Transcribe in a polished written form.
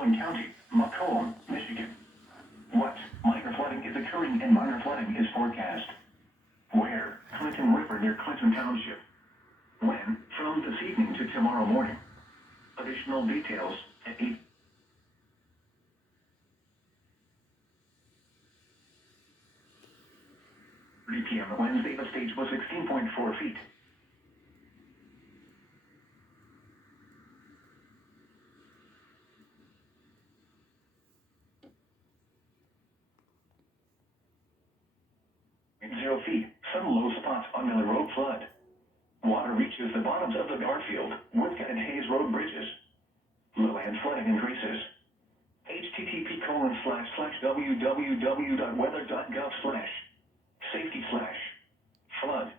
Rowan County, Macomb, Michigan. What minor flooding is occurring and minor flooding is forecast? Where? Clinton River near Clinton Township. When? From this evening to tomorrow morning. Additional details at 8 p.m. Wednesday, the stage was 16.4 feet. Feet. Some low spots on Miller Road flood. Water reaches the bottoms of the Garfield, Woodcut, and Hayes Road bridges. Low-land flooding increases. http://www.weather.gov/safety/flood.